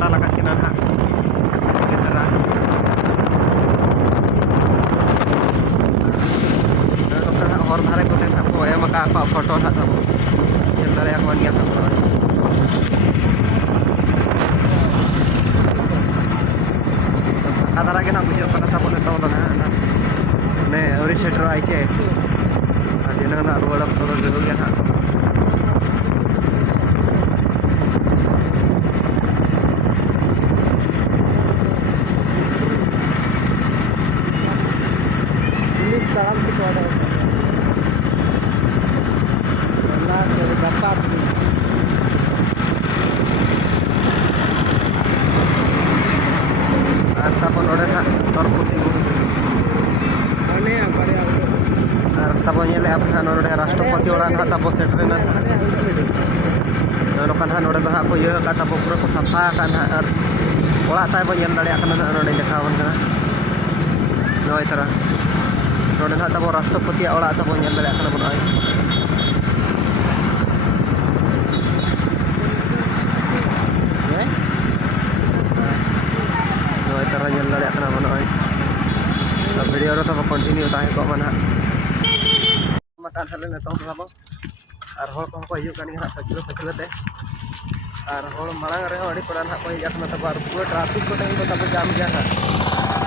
ᱯᱟᱛᱟ ᱞᱟᱜᱟᱜ ᱠᱟᱱᱟ ᱱᱟᱦᱟᱜ ᱜᱮᱛᱟᱨᱟ ᱱᱚᱝᱠᱟ ᱱᱟᱦᱟᱜ ᱦᱚᱨ ᱫᱷᱟᱨᱮ ᱠᱚᱨᱮ ᱱᱟᱦᱟᱜ ᱠᱚ ᱮᱢ ᱟᱠᱟᱫ ᱟᱠᱚᱣᱟᱜ ᱯᱷᱳᱴᱳ ᱱᱟᱦᱟᱜ ᱛᱟᱵᱚ ᱧᱮᱞ ᱫᱟᱲᱮᱭᱟᱠᱚ ᱜᱮᱭᱟ ᱛᱟᱵᱚ ᱯᱷᱟᱸᱠᱟ ᱫᱷᱟᱨᱟ ᱜᱮ ᱱᱟᱦᱟᱜ ᱵᱩᱡᱷᱟᱹᱜ ᱠᱟᱱᱟ ᱛᱟᱵᱚ ᱱᱤᱛᱚᱝ ᱫᱚ ᱱᱟᱦᱟᱜ ᱢᱟᱱᱮ ᱟᱹᱣᱨᱤ ᱥᱮᱴᱮᱨᱚᱜᱼᱟ ᱪᱮ ᱟᱨ ᱫᱤᱱᱟᱹᱝ ᱱᱟᱦᱟᱜ ᱨᱩᱣᱟᱹᱲ ᱚᱠᱛᱚ ᱫᱚ ᱡᱟᱹᱨᱩᱲ ᱜᱮᱭᱟ ᱱᱟᱦᱟᱜ पुलिस ताड़ाम को ada karena dari bapak আর তারপর নড়ে না তরপতি ane apare আর তারপর ñele আপনার নড়ে রাষ্ট্রপতি ওড়া না তারপর সেটরে না ᱱᱚᱝᱠᱟ ᱱᱟᱦᱟᱜ ᱱᱚᱰᱮ ᱫᱚ ᱦᱟᱸᱜ ᱠᱚ ᱤᱭᱟᱹ ᱟᱠᱟᱫ ᱛᱟᱵᱚ ᱯᱩᱨᱟᱹ ᱠᱚ ᱥᱟᱯᱷᱟ ᱟᱠᱟᱫ ᱱᱟᱦᱟᱜ ᱟᱨ ᱚᱲᱟᱜ ᱛᱟᱭ ᱵᱚᱱ ᱧᱮᱞ ᱫᱟᱲᱮᱭᱟᱜ ᱠᱟᱱᱟ ᱱᱟᱦᱟᱜ ᱱᱚᱰᱮ ᱫᱮᱠᱷᱟᱣ ᱟᱵᱚᱱ ᱠᱟᱱᱟ ᱱᱚᱜᱼᱚᱭ ᱛᱟᱨᱟ ᱱᱚᱰᱮ ᱱᱟᱦᱟᱜ ᱛᱟᱵᱚ ᱨᱟᱥᱴᱨᱚᱯᱚᱛᱤᱭᱟᱜ ᱚᱲᱟᱜ ᱛᱟᱵᱚᱱ ᱧᱮᱞ ᱫᱟᱲᱮᱭᱟᱜ ᱠᱟᱱᱟ ᱵᱚᱱ ᱱᱚᱜᱼᱚᱭ ᱱᱚᱜᱼᱚᱭ ᱛᱟᱨᱟ ᱧᱮᱞ ᱫᱟᱲᱮᱭᱟᱜ ᱠᱟᱱᱟ ᱵᱚᱱ ᱱᱚᱜᱼᱚᱭ ᱵᱷᱤᱰᱤᱭᱳ ᱨᱮ ᱛᱟᱵᱚ ᱠᱚᱱᱴᱤᱱᱤᱭᱩ ᱛᱟᱦᱮᱸ ᱠᱚᱜ ᱢᱟ ᱱᱟᱦᱟᱜ ᱢᱟᱛᱟᱱ ᱦᱟᱞᱮ ᱱᱤᱛᱚᱝ ᱛᱟᱵᱚ ᱟᱨ ᱦᱚᱲ ᱠᱚᱦᱚᱸ ᱠᱚ ᱦᱤᱡᱩᱜ ᱠᱟᱱ ᱜᱮᱭᱟ ᱱᱟᱦᱟᱜ ᱯᱟᱹᱪᱷᱞᱟᱹ ᱯᱟᱹᱪᱷᱞᱟᱹ ᱛᱮ ᱟᱨ ᱦᱚᱲ ᱢᱟᱲᱟᱝ ᱨᱮᱦᱚᱸ ᱟᱹᱰᱤ ᱠᱚᱲᱟ ᱱᱟᱦᱟᱜ ᱠᱚ ᱦᱮᱡ ᱟᱠᱟᱱᱟ ᱛᱟᱵᱚ ᱟᱨ ᱯᱩᱨᱟᱹ ᱴᱨᱟᱯᱷᱤᱠ ᱠᱚ ᱛᱮᱦᱮᱧ ᱫᱚ ᱛᱟᱵᱚ ᱡᱟᱢ ᱜᱮᱭᱟ ᱱᱟᱦᱟᱜ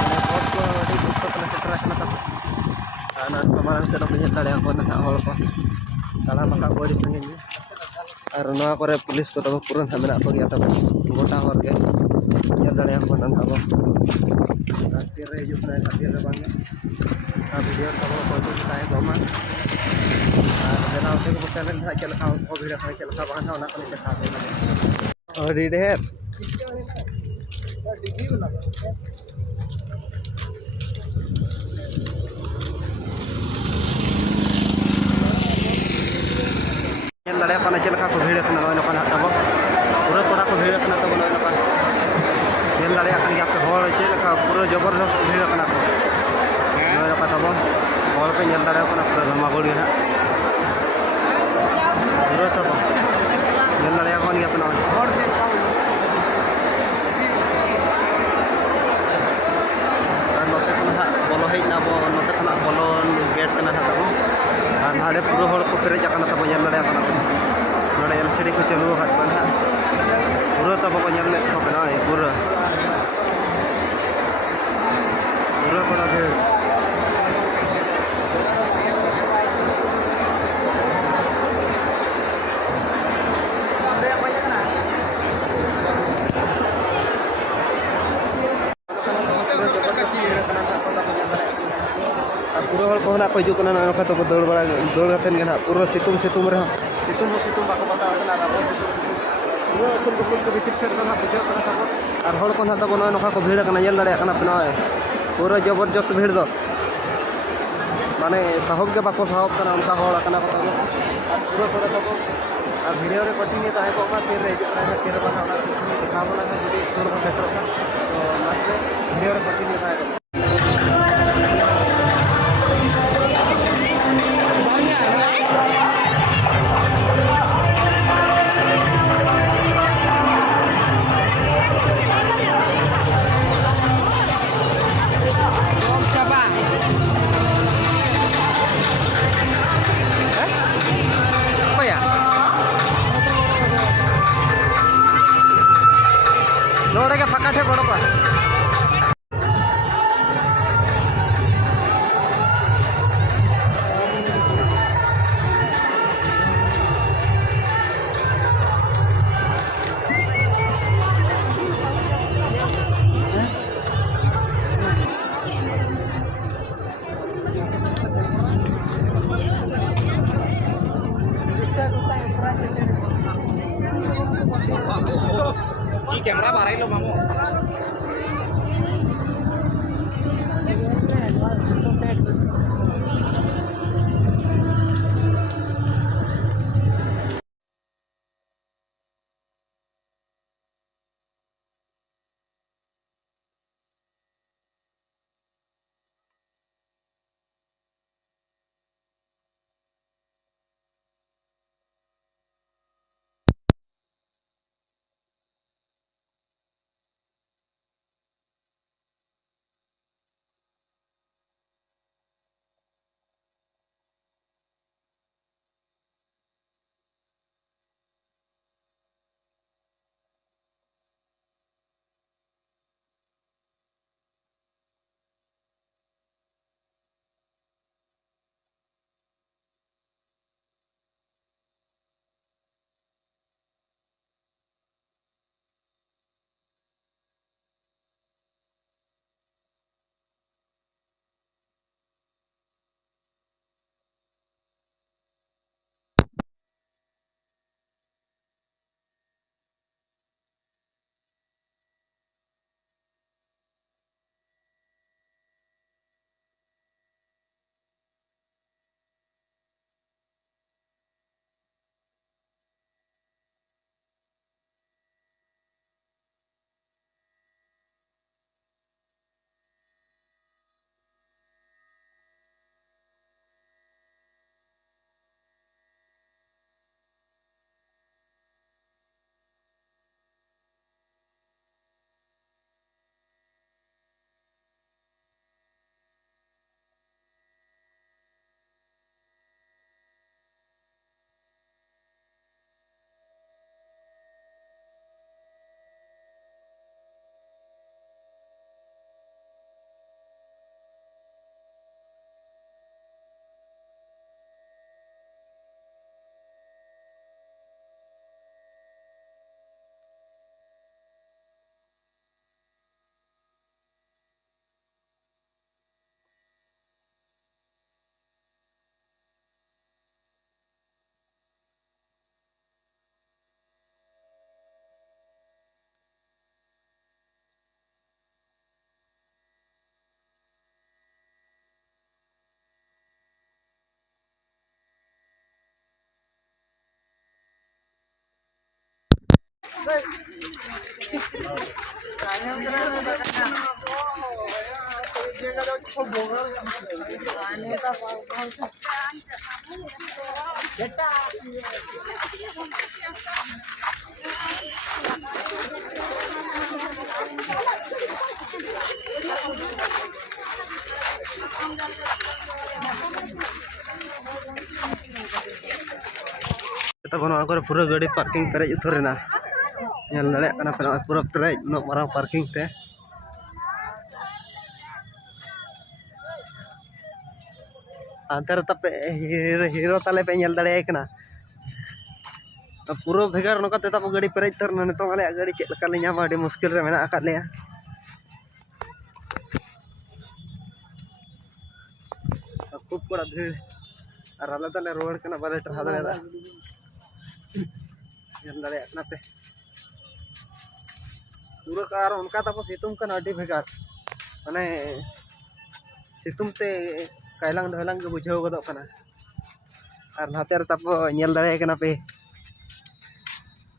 ᱢᱟᱱᱮ ᱵᱚᱥ ᱠᱚ ᱟᱹᱰᱤ ᱜᱩᱥᱴᱚ ᱛᱮᱞᱮ ᱥᱮᱴᱮᱨ ᱟᱠᱟᱱᱟ ᱛᱟᱵᱚ ᱟᱨ ᱱᱚᱣᱟ ᱢᱟᱲᱟᱝ ᱥᱮᱫ ᱦᱚᱸ ᱧᱮᱞ ᱫᱟᱲᱮᱭᱟᱠᱚ ᱱᱟᱦᱟᱜ ᱦᱚᱲ ko ᱛᱟᱲᱟᱢ ᱟᱠᱟᱫ ᱠᱚ ᱟᱹᱰᱤ ᱥᱟᱺᱜᱤᱧ ᱜᱮ ᱟᱨ ᱱᱚᱣᱟ ᱠᱚᱨᱮ ᱯᱩᱞᱤᱥ ᱠᱚ ᱛᱟᱵᱚ ᱯᱩᱨᱟᱹ ᱱᱟᱦᱟᱜ ᱢᱮᱱᱟᱜ ᱠᱚᱜᱮᱭᱟ ᱛᱟᱵᱚ ᱜᱚᱴᱟ ᱦᱚᱨ ᱜᱮ ᱧᱮᱞ ᱫᱟᱲᱮᱭᱟᱠᱚ ᱱᱟᱦᱟᱜ ᱟᱵᱚ ᱟᱨ ᱛᱤᱨ ᱨᱮ ᱦᱤᱡᱩᱜ ᱠᱟᱱᱟᱭ ᱱᱟᱦᱟᱜ ᱛᱤᱨ ᱨᱮ ᱵᱟᱝ ᱟᱨ ᱵᱷᱤᱰᱤᱭᱳ ᱨᱮ ᱛᱟᱵᱚ ᱠᱚᱱᱴᱤᱱᱤᱭᱩ ᱛᱟᱦᱮᱸ ᱠᱚᱜ ᱢᱟ ᱟᱨ ᱵᱮᱱᱟᱣ ᱛᱮᱜᱮ ᱵᱚ ᱥᱮᱱ ᱞᱮᱱ ᱠᱷᱟᱱ ᱪᱮᱫ ᱞᱮᱠᱟ ᱠᱚ ᱵᱷᱤᱲ ᱟᱠᱟᱱᱟ ᱪᱮᱫ ᱞᱮᱠᱟ ᱵᱟᱝ ᱱᱟᱦᱟᱜ ᱚᱱᱟ ᱠᱚᱞᱤᱧ ᱫᱮᱠᱷᱟᱣ ᱟᱵᱮᱱ ᱠᱟᱱᱟ ᱟᱹᱰᱤ ᱰᱷᱮᱨ ñel daᱲᱮᱭᱟᱜ ᱠᱟᱱᱟ ᱪᱮᱫ ᱞᱮᱠᱟ ᱠᱚ ᱵᱷᱤᱲ ᱟᱠᱟᱱᱟ ᱱᱚᱜᱼᱚᱭ ᱱᱚᱝᱠᱟ ᱱᱟᱦᱟᱜ ᱛᱟᱵᱚ ᱯᱩᱨᱟᱹ ᱠᱚᱲᱟ ᱠᱚ ᱵᱷᱤᱲ ᱟᱠᱟᱱᱟ ᱛᱟᱵᱚ ᱱᱚᱜᱼᱚᱭ ᱱᱚᱝᱠᱟ ñel ᱫᱟᱲᱮᱭᱟᱜ ᱠᱟᱱ ᱜᱮᱭᱟ ᱯᱮ ᱦᱚᱲ ᱪᱮᱫ ᱞᱮᱠᱟ ᱯᱩᱨᱟᱹ ᱡᱚᱵᱚᱨᱫᱚᱥᱛ ᱵᱷᱤᱲ ᱟᱠᱟᱱᱟ ᱠᱚ ᱱᱚᱜᱼᱚᱭ ᱱᱚᱝᱠᱟ ᱛᱟᱵᱚ ᱦᱚᱲ ᱯᱮ ñel ᱫᱟᱲᱮᱭᱟᱜ ᱠᱟᱱᱟ ᱯᱩᱨᱟᱹ ᱫᱷᱟᱢᱟᱜᱩᱲ ᱜᱮ ᱱᱟᱦᱟᱜ ᱯᱩᱨᱟᱹ ᱛᱟᱵᱚ ñel daᱲᱮᱭᱟᱜ ᱠᱟᱱ ᱜᱮᱭᱟ ᱯᱮ ᱱᱚᱜᱼᱚᱭ ᱟᱨ ᱱᱚᱛᱮ ᱠᱷᱚᱱ ᱦᱟᱸᱜ ᱵᱚᱞᱚ ᱦᱮᱡ ᱱᱟ ᱵᱚ ᱱᱚᱛᱮ ᱠᱷᱚᱱᱟᱜ ᱵᱚᱞᱚ ᱜᱮᱴ ᱠᱟᱱᱟ ᱦᱟᱸᱜ ᱛᱟᱵᱚ ᱟᱨ ᱱᱟᱰᱮ ᱯᱩᱨᱟᱹ ᱦᱚᱲ ᱠᱚ ᱯᱮᱨᱮᱡ ᱟᱠᱟᱱᱟ ᱛᱟᱵᱚ ñel ᱫᱟᱲᱮᱭᱟᱜ ᱠᱟᱱᱟ ᱯᱮ ᱱᱚᱰᱮ LCD को चालू आकाद कन हां पूरा तब को ñel लेत को बनाए पूरा बड़ा भीड़ पूरा हर को ना को हिजुग कना नोखा तो दौड़ बड़ा दौड़ कतेन गे ना पूरा सितुम सितुम रे सितुम सितुम बाको बता ना राबो पूरा कुल कुल के भीतर से ना बुझा कना तब और हर को ना तब नोखा को भीड़ कना ñel दाड़े कना पे पूरा जबरदस्त भीड़ दो माने साहब के बाको साहब कना उनका हड़ कना को तब पूरा थोड़ा तब और वीडियो रे कंटिन्यू ताहे को मा तेरे हिजुग कना तेरे बाना ना कुछ दिखा बोला ना जदी सुर को सेटर तो माने वीडियो रे कंटिन्यू ताहे को नोड़े के फका ठे बड़ो पा तब नवा करे पूरा गाड़ी पार्किंग पेरेज उतरेना ñel dale kana pe pura perej no marang parking te antar tape hero tale pe ñel dale kana पूरा भेगार नोका ते तब गाड़ी पेरेज तरना नितों आले गाड़ी चेक लका ले ñama adi मुश्किल रे मेना आकाद लेया खूब बड़ा भीड़ और आले तले रोड kana बाले टरहा दले ñel dale kana पे पूरा कार उनका तब सितुंग का अड्डी भेगार माने सितुंग ते कायलांग ढलांग के बुझाव गदो कना और नाते रे तब ñel दाड़े कना पे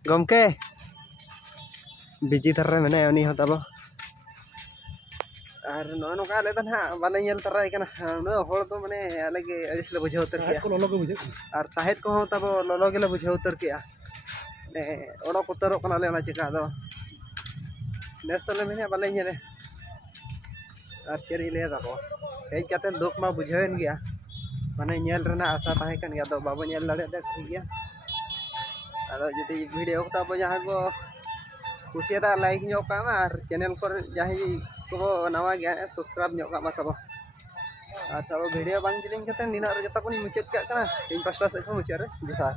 गमके बिजी धर मेने उनी हो तब और नोका ले दन हा बाले ñel तराय कना न होड़ तो माने आले के अड़िस ले बुझाव उतर के लोलो के बुझे और साहेब को हो तब लोलो के ले बुझाव उतर के ने ओडो उतरो कना ले ना चिका दो नेसले मेने बाले ñele और चेरी ले दाबो हेज काते दुख मा बुझावेन गया माने ñel रेना आशा ताहे कन गया दो बाबो ñel दाड़े दे ठीक गया आदो जदि वीडियो को तब जहां को कुसियादा लाइक ᱧᱚᱜ कामा और चैनल पर जहां को नवा गया सब्सक्राइब ᱧᱚᱜ कामा तब और तब वीडियो बांग जिलिंग कते निना रे जता को मुचाद का इन पास्टा से को मुचाद रे जोहार।